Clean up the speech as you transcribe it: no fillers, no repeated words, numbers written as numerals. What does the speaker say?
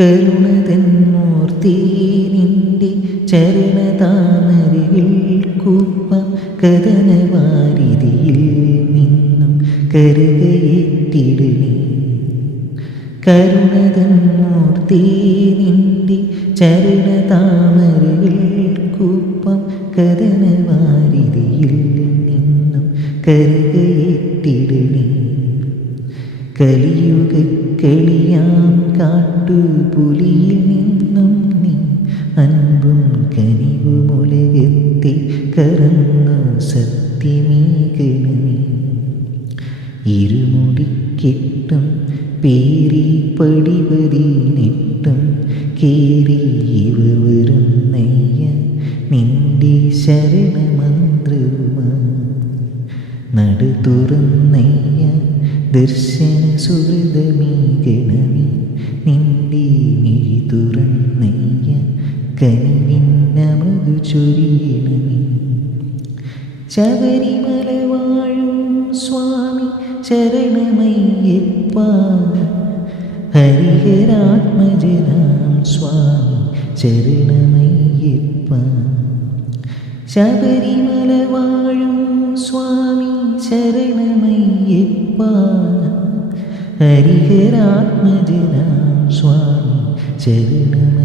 കരുണതൻ മൂർത്തി നിന്റെ ചരണതാമരയിൽ കൂപ്പം കഥനവാരിതിയിൽ നിന്നും കരുകയെത്തിടണേ. കരുണതൻ മൂർത്തി നിന്റെ ചരണതാമരയിൽ കൂപ്പം കഥനവാരിതിയിൽ നിന്നും കരുകയെത്തിടണേ. കലിയുഗക്കളിയാം കാട്ടുപുലിയിൽ നിന്നും നീ അൻപും കനിവുമുലകത്തെ കറന്നു സത്യമേകണമേ. ഇരുമുടിക്കെട്ടും പേരി പടിപതിനെട്ടും കേറി ഇവ വരുന്നയ്യ നിന്റെ ശരണമന്ത്രവുമാ. നടു തുറന്നയ്യ ദർശന സുഹൃതമീകണമേ. നിന്റെ മിഴി തുറന്നയ്യ കനിവിന്നമതു ചൊരിയണമേ. ശബരിമല വാഴും സ്വാമി ശരണമയ്യപ്പ. ഹരിഹരാത്മജനാം സ്വാമി ശരണമയ്യപ്പ. ശബരിമല വാഴും സ്വാമി ശരണമയ്യപ്പ. ഹരിഹരാത്മജനാം സ്വാമി ശരണമയ്യപ്പ.